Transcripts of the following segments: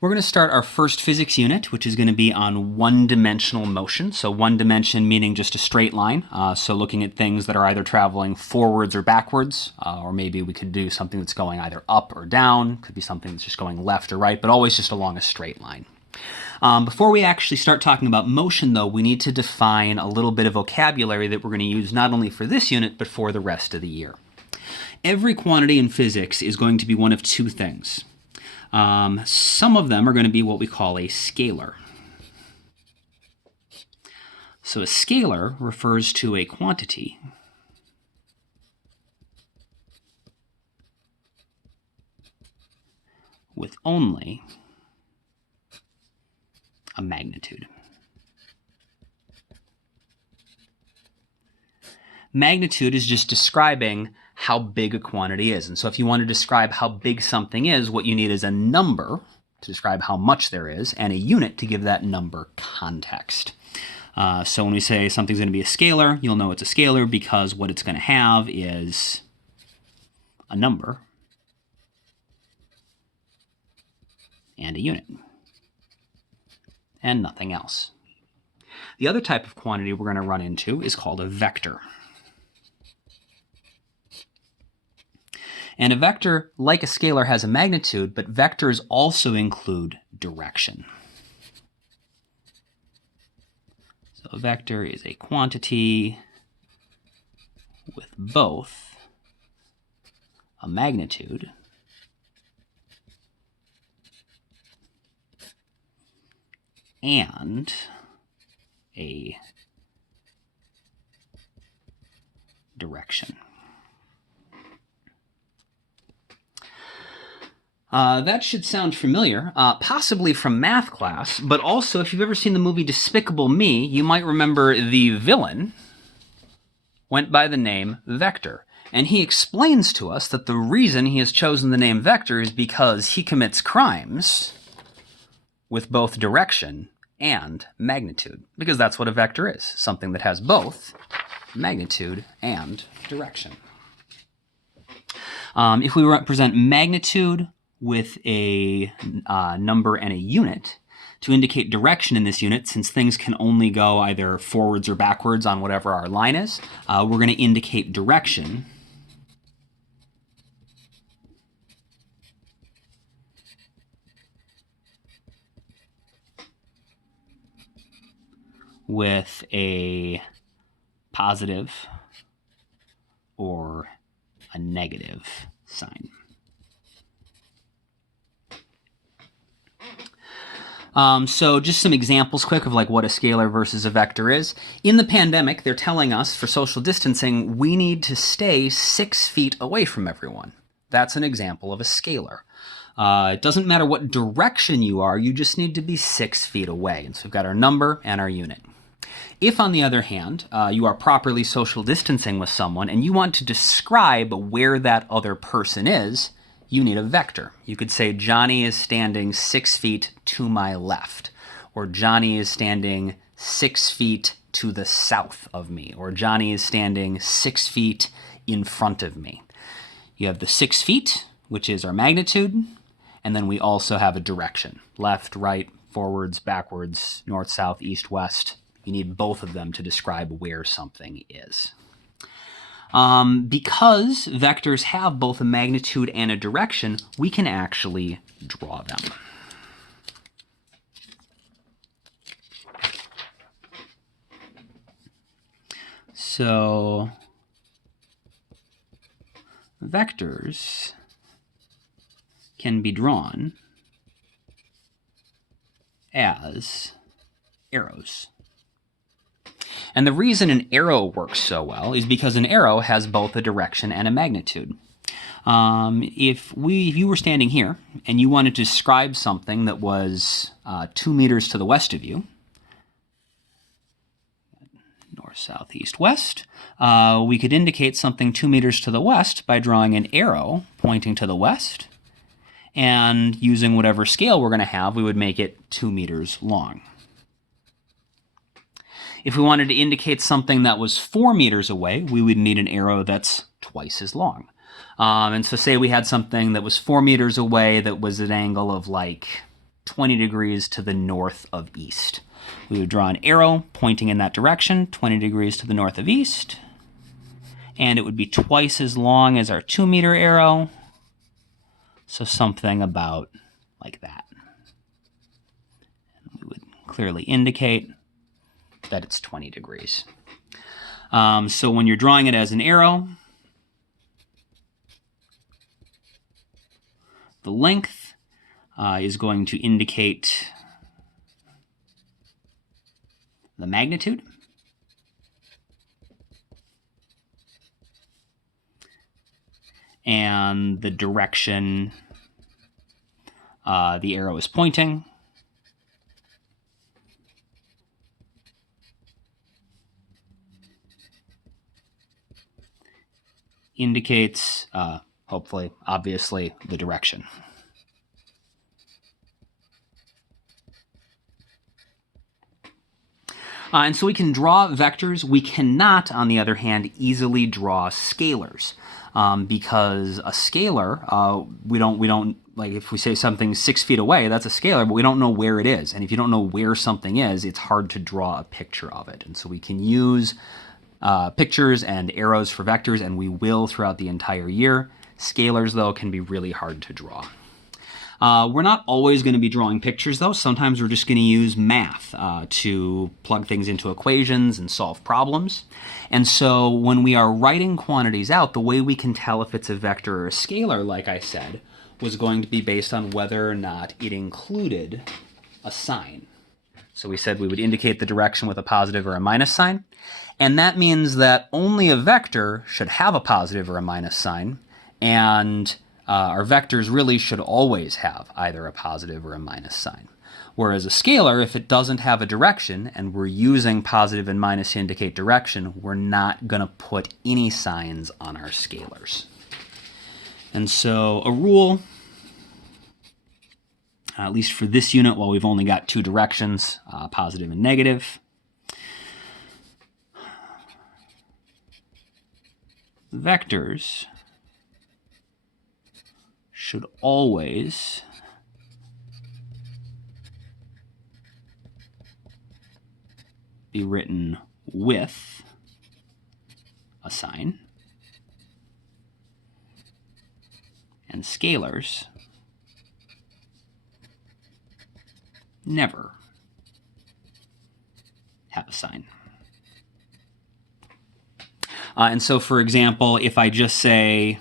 We're going to start our first physics unit, which is going to be on one-dimensional motion. So one dimension meaning just a straight line. So looking at things that are either traveling forwards or backwards, or maybe we could do something that's going either up or down. Could be something that's just going left or right, but always just along a straight line. Before we actually start talking about motion, though, we need to define a little bit of vocabulary that we're going to use not only for this unit, but for the rest of the year. Every quantity in physics is going to be one of two things. Some of them are going to be what we call a scalar. So a scalar refers to a quantity with only a magnitude. Magnitude is just describing how big a quantity is. And so if you want to describe how big something is, what you need is a number to describe how much there is, and a unit to give that number context. So when we say something's going to be a scalar, you'll know it's a scalar because what it's going to have is a number and a unit, and nothing else. The other type of quantity we're going to run into is called a vector. And a vector, like a scalar, has a magnitude, but vectors also include direction. So a vector is a quantity with both a magnitude and a direction. That should sound familiar, possibly from math class, but also if you've ever seen the movie Despicable Me, you might remember the villain went by the name Vector. And he explains to us that the reason he has chosen the name Vector is because he commits crimes with both direction and magnitude, because that's what a vector is, something that has both magnitude and direction. If we represent magnitude with a number and a unit to indicate direction in this unit, since things can only go either forwards or backwards on whatever our line is, we're going to indicate direction with a positive or a negative sign. So just some examples quick of like what a scalar versus a vector is. In the pandemic, they're telling us for social distancing, we need to stay 6 feet away from everyone. That's an example of a scalar. It doesn't matter what direction you are, you just need to be 6 feet away. And so we've got our number and our unit. If, on the other hand, you are properly social distancing with someone and you want to describe where that other person is, you need a vector. You could say Johnny is standing 6 feet to my left, or Johnny is standing 6 feet to the south of me, or Johnny is standing 6 feet in front of me. You have the 6 feet, which is our magnitude, and then we also have a direction. Left, right, forwards, backwards, north, south, east, west. You need both of them to describe where something is. Because vectors have both a magnitude and a direction, we can actually draw them. So vectors can be drawn as arrows. And the reason an arrow works so well is because an arrow has both a direction and a magnitude. If you were standing here and you wanted to describe something that was 2 meters to the west of you, north, south, east, west, we could indicate something 2 meters to the west by drawing an arrow pointing to the west, and using whatever scale we're going to have, we would make it 2 meters long. If we wanted to indicate something that was 4 meters away, we would need an arrow that's twice as long. And so say we had something that was 4 meters away that was at an angle of like 20 degrees to the north of east. We would draw an arrow pointing in that direction, 20 degrees to the north of east, and it would be twice as long as our 2-meter arrow, so something about like that. And we would clearly indicate that it's 20 degrees. So when you're drawing it as an arrow, the length is going to indicate the magnitude. And the direction the arrow is pointing. Indicates, hopefully, obviously, the direction. And so we can draw vectors. We cannot, on the other hand, easily draw scalars. Because a scalar, we don't, like if we say something's 6 feet away, that's a scalar, but we don't know where it is. And if you don't know where something is, it's hard to draw a picture of it. And so we can use pictures and arrows for vectors, and we will throughout the entire year. Scalars, though, can be really hard to draw. We're not always going to be drawing pictures, though. Sometimes we're just going to use math to plug things into equations and solve problems. And so when we are writing quantities out, the way we can tell if it's a vector or a scalar, like I said, was going to be based on whether or not it included a sign. So we said we would indicate the direction with a positive or a minus sign. And that means that only a vector should have a positive or a minus sign, and our vectors really should always have either a positive or a minus sign. Whereas a scalar, if it doesn't have a direction, and we're using positive and minus to indicate direction, we're not going to put any signs on our scalars. And so a rule, at least for this unit, while we've only got 2 directions, positive and negative, vectors should always be written with a sign, and scalars never have a sign. And so, for example, if I just say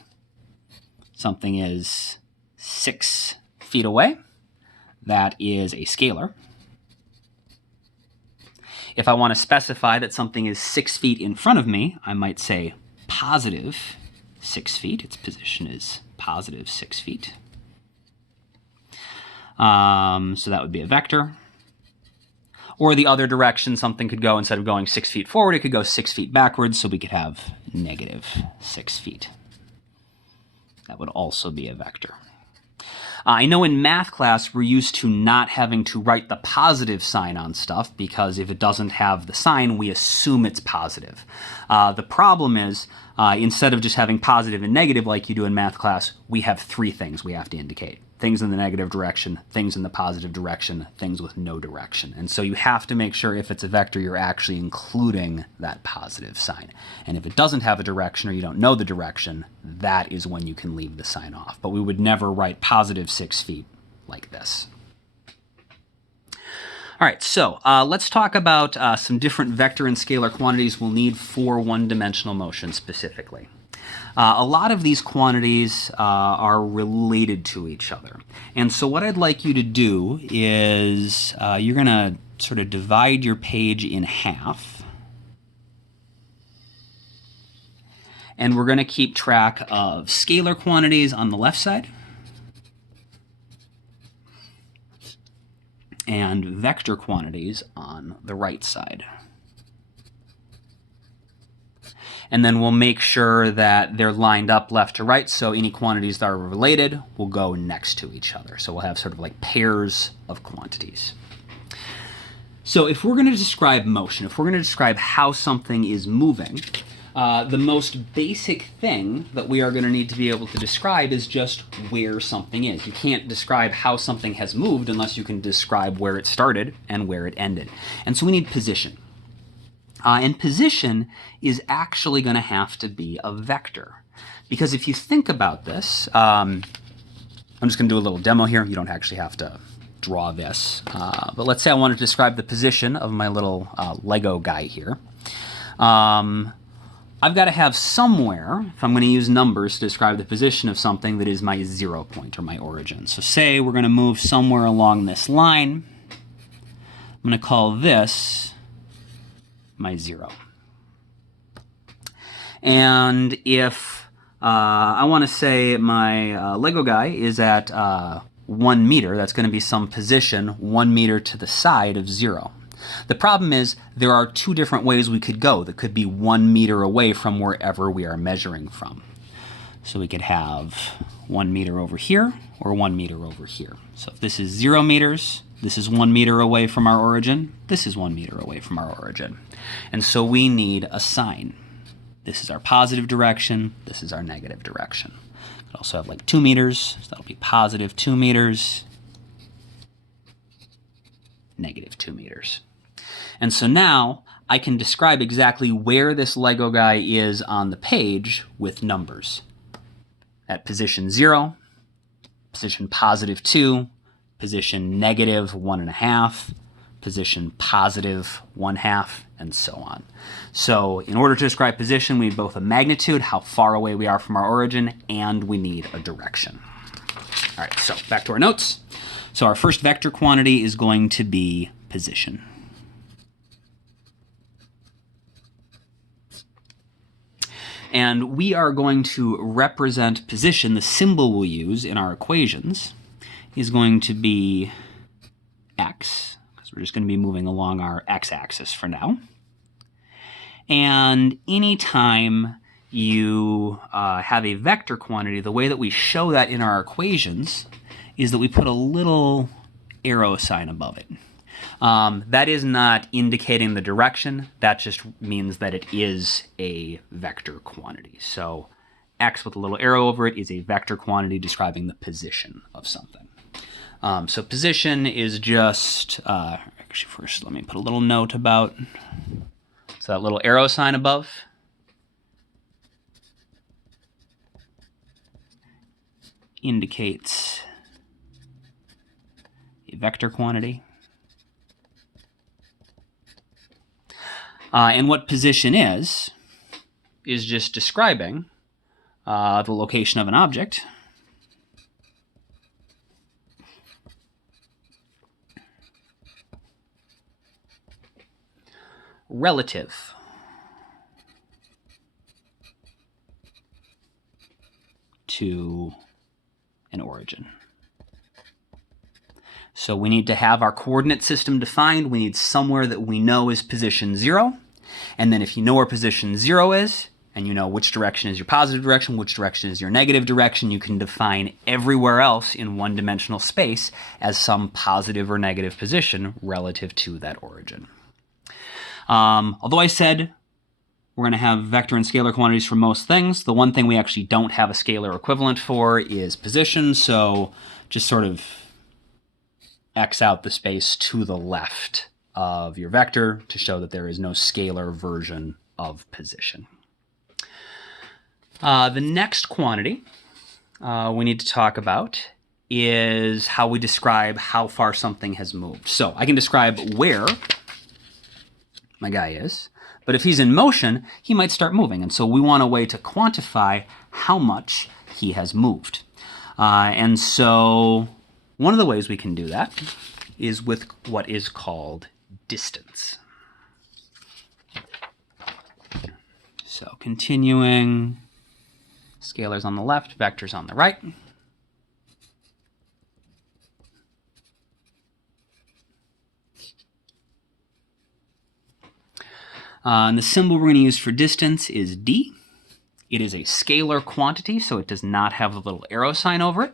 something is 6 feet away, that is a scalar. If I want to specify that something is 6 feet in front of me, I might say positive 6 feet. Its position is positive 6 feet. So that would be a vector. Or the other direction, something could go, instead of going 6 feet forward, it could go 6 feet backwards, so we could have negative 6 feet. That would also be a vector. I know in math class we're used to not having to write the positive sign on stuff, because if it doesn't have the sign, we assume it's positive. The problem is, instead of just having positive and negative like you do in math class, we have 3 things we have to indicate. Things in the negative direction, things in the positive direction, things with no direction. And so you have to make sure if it's a vector, you're actually including that positive sign. And if it doesn't have a direction or you don't know the direction, that is when you can leave the sign off. But we would never write positive 6 feet like this. All right, so let's talk about some different vector and scalar quantities we'll need for one-dimensional motion specifically. A lot of these quantities are related to each other. And so what I'd like you to do is you're going to sort of divide your page in half. And we're going to keep track of scalar quantities on the left side and vector quantities on the right side. And then we'll make sure that they're lined up left to right, so any quantities that are related will go next to each other. So we'll have sort of like pairs of quantities. So if we're going to describe motion, if we're going to describe how something is moving, The most basic thing that we are going to need to be able to describe is just where something is. You can't describe how something has moved unless you can describe where it started and where it ended. And so we need position. And position is actually going to have to be a vector. Because if you think about this, I'm just going to do a little demo here. You don't actually have to draw this. But let's say I want to describe the position of my little Lego guy here. I've got to have somewhere, if I'm going to use numbers to describe the position of something, that is my 0 point or my origin. So say we're going to move somewhere along this line. I'm going to call this my 0. And if I want to say my Lego guy is at 1 meter, that's going to be some position 1 meter to the side of 0. The problem is there are two different ways we could go that could be 1 meter away from wherever we are measuring from. So we could have 1 meter over here or 1 meter over here. So if this is 0 meters, this is 1 meter away from our origin, this is 1 meter away from our origin. And so we need a sign. This is our positive direction, this is our negative direction. We could also have like 2 meters, so that'll be positive 2 meters, negative 2 meters. And so now I can describe exactly where this Lego guy is on the page with numbers. At position 0, position positive 2, position negative 1.5, position positive 1/2, and so on. So in order to describe position, we need both a magnitude, how far away we are from our origin, and we need a direction. All right, so back to our notes. So our first vector quantity is going to be position. And we are going to represent position. The symbol we'll use in our equations is going to be x, because we're just going to be moving along our x-axis for now. And anytime you have a vector quantity, the way that we show that in our equations is that we put a little arrow sign above it. That is not indicating the direction. That just means that it is a vector quantity. So x with a little arrow over it is a vector quantity describing the position of something. So position is just, actually first let me put a little note about, so that little arrow sign above indicates a vector quantity. And what position is just describing the location of an object relative to an origin. So we need to have our coordinate system defined. We need somewhere that we know is position 0. And then if you know where position 0 is, and you know which direction is your positive direction, which direction is your negative direction, you can define everywhere else in one-dimensional space as some positive or negative position relative to that origin. Although I said we're going to have vector and scalar quantities for most things, the one thing we actually don't have a scalar equivalent for is position, so just sort of X out the space to the left of your vector to show that there is no scalar version of position. The next quantity we need to talk about is how we describe how far something has moved. So I can describe where my guy is, but if he's in motion, he might start moving. And so we want a way to quantify how much he has moved. And so one of the ways we can do that is with what is called distance. So continuing, scalars on the left, vectors on the right. And the symbol we're going to use for distance is d. It is a scalar quantity, so it does not have a little arrow sign over it.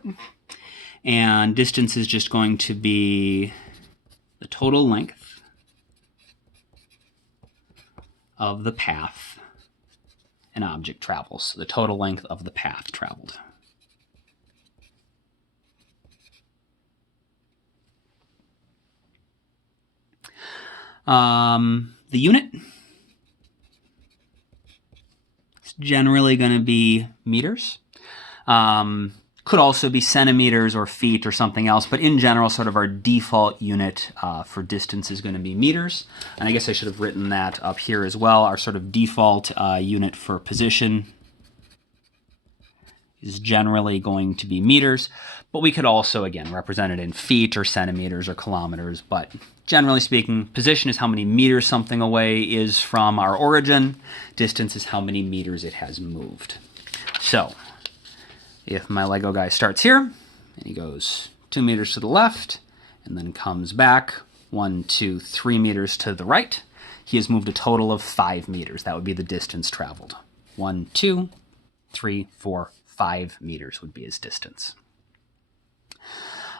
And distance is just going to be the total length of the path an object travels, so the total length of the path traveled. The unit is generally going to be meters. Could also be centimeters or feet or something else, but in general, sort of our default unit for distance is going to be meters. And I guess I should have written that up here as well. Our sort of default unit for position is generally going to be meters, but we could also, again, represent it in feet or centimeters or kilometers. But generally speaking, position is how many meters something away is from our origin. Distance is how many meters it has moved. So if my Lego guy starts here, and he goes 2 meters to the left, and then comes back 1, 2, 3 meters to the right, he has moved a total of 5 meters. That would be the distance traveled. 1, 2, 3, 4, 5 meters would be his distance.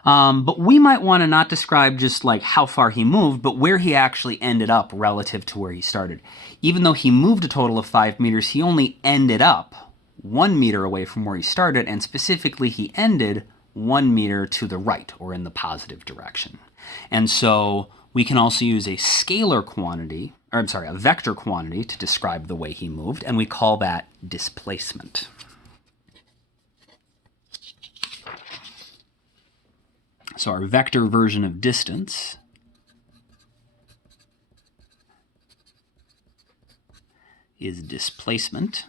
But we might want to not describe just like how far he moved, but where he actually ended up relative to where he started. Even though he moved a total of 5 meters, he only ended up 1 meter away from where he started, and specifically he ended 1 meter to the right, or in the positive direction. And so we can also use a scalar quantity, or I'm sorry, a vector quantity to describe the way he moved, and we call that displacement. So our vector version of distance is displacement.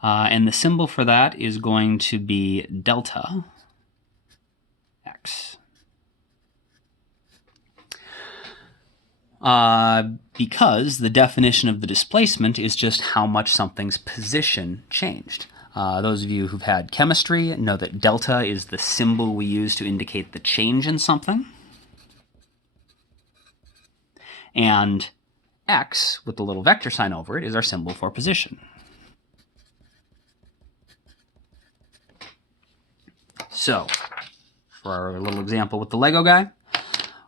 And the symbol for that is going to be delta x. Because the definition of the displacement is just how much something's position changed. Those of you who've had chemistry know that delta is the symbol we use to indicate the change in something. And x, with the little vector sign over it, is our symbol for position. So, for our little example with the Lego guy,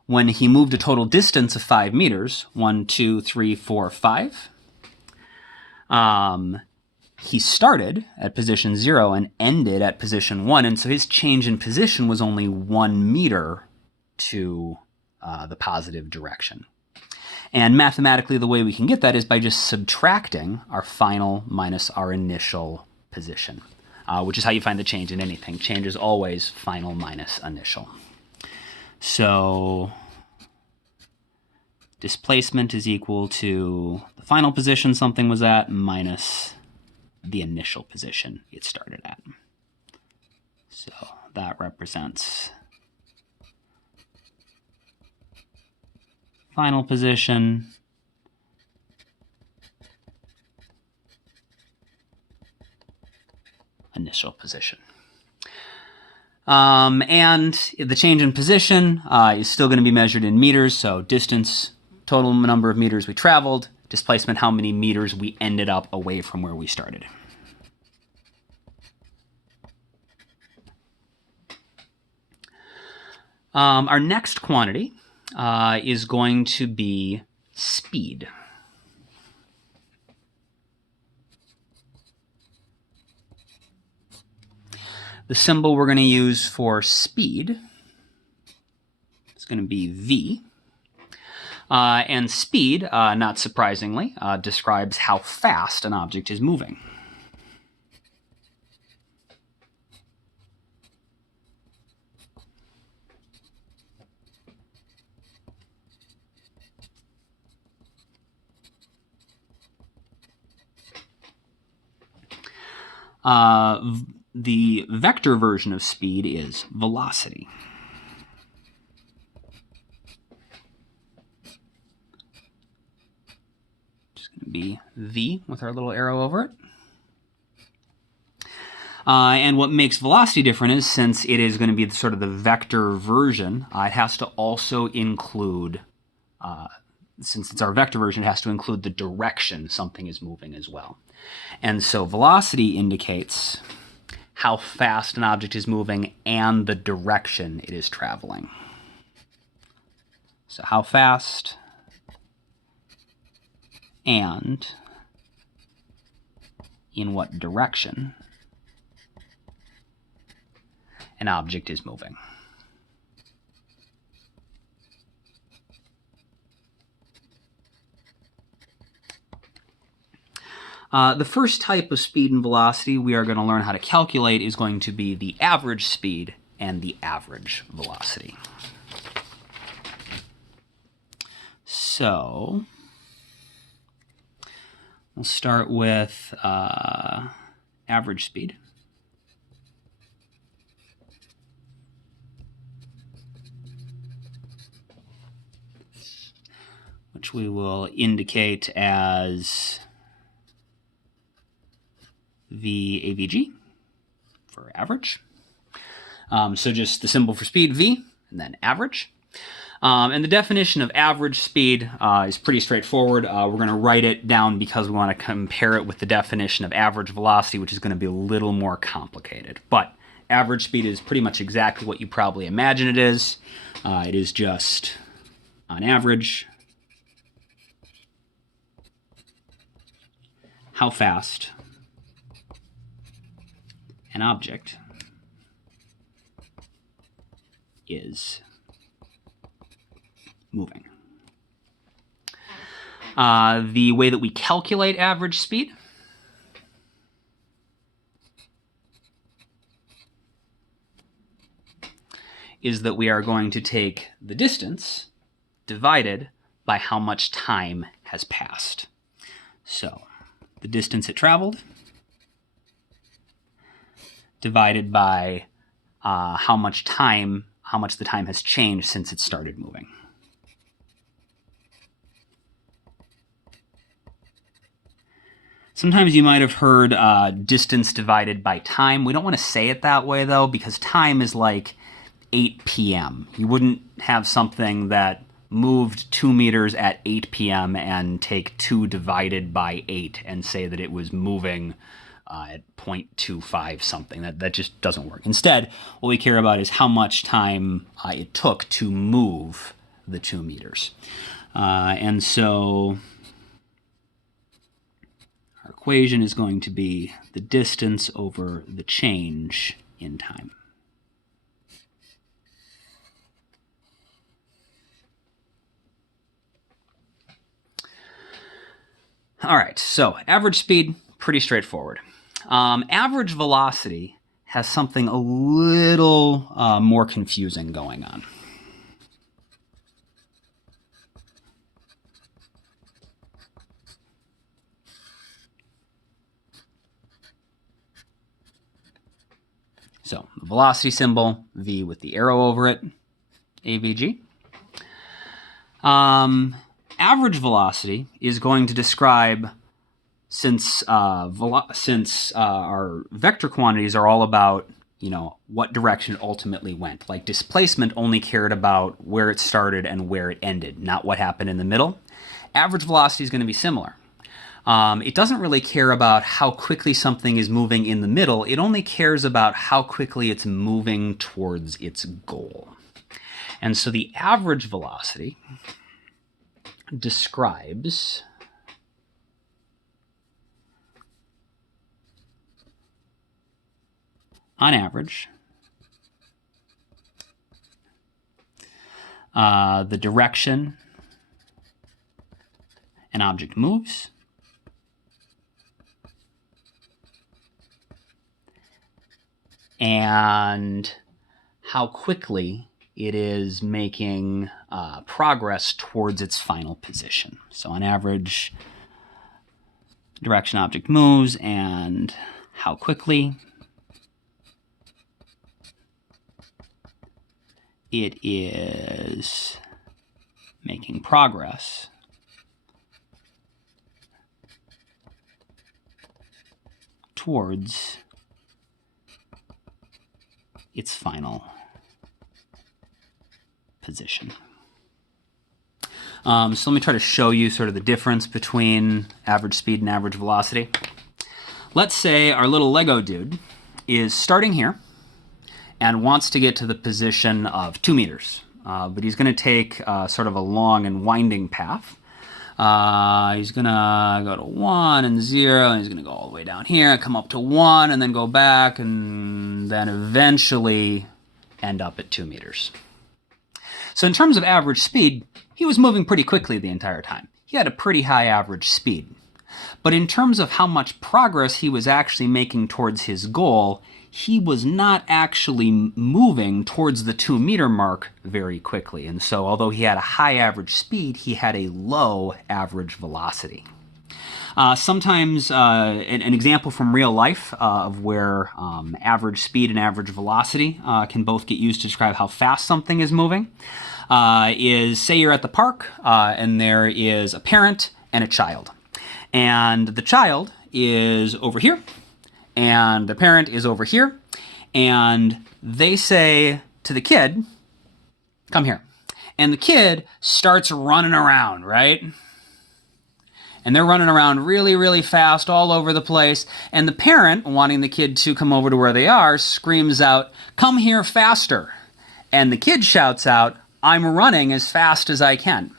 when he moved a total distance of 5 meters, 1, 2, 3, 4, 5, he started at position 0 and ended at position 1, and so his change in position was only 1 meter to the positive direction. And mathematically, the way we can get that is by just subtracting our final minus our initial position, which is how you find the change in anything. Change is always final minus initial. So displacement is equal to the final position something was at minus the initial position it started at. So that represents final position initial position. And the change in position is still going to be measured in meters, so distance, total number of meters we traveled, displacement, how many meters we ended up away from where we started. Our next quantity is going to be speed. The symbol we're going to use for speed is going to be v. And speed, not surprisingly, describes how fast an object is moving. The vector version of speed is velocity. Just going to be v with our little arrow over it. And what makes velocity different is since it is going to be sort of the vector version, it has to also include, since it's our vector version, it has to include the direction something is moving as well. And so velocity indicates how fast an object is moving and the direction it is traveling. So how fast and in what direction an object is moving. The first type of speed and velocity we are going to learn how to calculate is going to be the average speed and the average velocity. So we'll start with average speed. Which we will indicate as VAVG for average. So just the symbol for speed, V, and then average. And the definition of average speed is pretty straightforward. We're going to write it down because we want to compare it with the definition of average velocity, which is going to be a little more complicated. But average speed is pretty much exactly what you probably imagine it is. It is just, on average, how fast an object is moving. The way that we calculate average speed is that we are going to take the distance divided by how much time has passed. So the distance it traveled divided by how much the time has changed since it started moving. Sometimes you might have heard distance divided by time. We don't want to say it that way, though, because time is like 8 p.m. You wouldn't have something that moved 2 meters at 8 p.m. and take 2 divided by 8 and say that it was moving at 0.25 something. That just doesn't work. Instead, what we care about is how much time it took to move the 2 meters. And so our equation is going to be the distance over the change in time. All right, so average speed, pretty straightforward. Average velocity has something a little more confusing going on. So the velocity symbol, V with the arrow over it, AVG. Average velocity is going to describe, since our vector quantities are all about, what direction it ultimately went. Like displacement only cared about where it started and where it ended, not what happened in the middle. Average velocity is going to be similar. It doesn't really care about how quickly something is moving in the middle. It only cares about how quickly it's moving towards its goal. And so the average velocity describes on average the direction an object moves and how quickly it is making progress towards its final position. So on average, direction object moves and how quickly it is making progress towards its final position. So let me try to show you sort of the difference between average speed and average velocity. Let's say our little Lego dude is starting here and wants to get to the position of 2 meters. But he's going to take sort of a long and winding path. He's going to go to 1 and 0, and he's going to go all the way down here, come up to 1, and then go back, and then eventually end up at 2 meters. So in terms of average speed, he was moving pretty quickly the entire time. He had a pretty high average speed. But in terms of how much progress he was actually making towards his goal, he was not actually moving towards the 2 meter mark very quickly. And so although he had a high average speed, he had a low average velocity. Sometimes an example from real life of where average speed and average velocity can both get used to describe how fast something is moving is, say you're at the park and there is a parent and a child. And the child is over here, and the parent is over here, and they say to the kid, come here. And the kid starts running around, right? And they're running around really, really fast all over the place. And the parent, wanting the kid to come over to where they are, screams out, come here faster. And the kid shouts out, I'm running as fast as I can.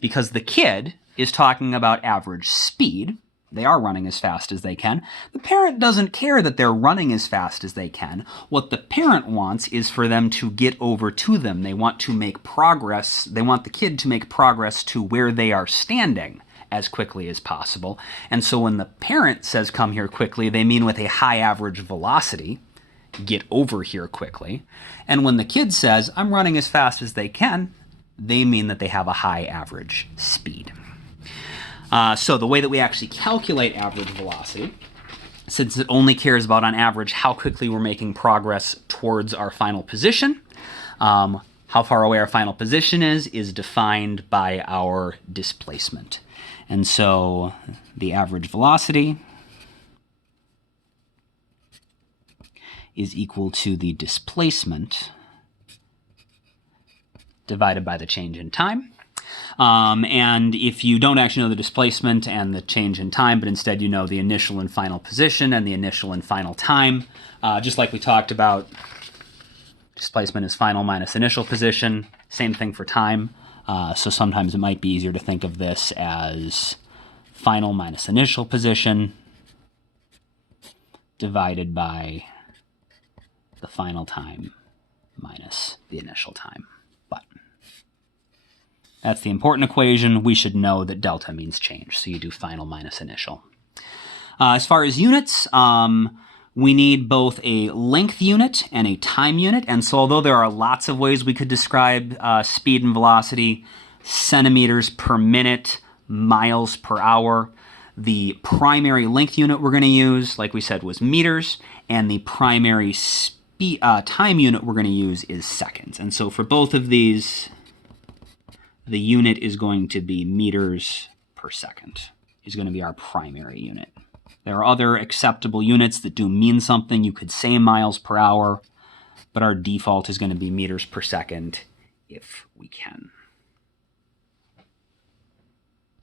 Because the kid is talking about average speed. They are running as fast as they can. The parent doesn't care that they're running as fast as they can. What the parent wants is for them to get over to them. They want to make progress. They want the kid to make progress to where they are standing as quickly as possible. And so when the parent says, come here quickly, they mean with a high average velocity, get over here quickly. And when the kid says, I'm running as fast as they can, they mean that they have a high average speed. So the way that we actually calculate average velocity, since it only cares about, on average, how quickly we're making progress towards our final position, how far away our final position is defined by our displacement. And so the average velocity is equal to the displacement divided by the change in time. And if you don't actually know the displacement and the change in time, but instead you know the initial and final position and the initial and final time, just like we talked about, displacement is final minus initial position, same thing for time. So sometimes it might be easier to think of this as final minus initial position divided by the final time minus the initial time. But that's the important equation. We should know that delta means change, so you do final minus initial. As far as units, we need both a length unit and a time unit. And so although there are lots of ways we could describe speed and velocity, centimeters per minute, miles per hour, the primary length unit we're going to use, like we said, was meters, and the primary time unit we're going to use is seconds. And so for both of these, the unit is going to be meters per second, is going to be our primary unit. There are other acceptable units that do mean something. You could say miles per hour, but our default is going to be meters per second if we can.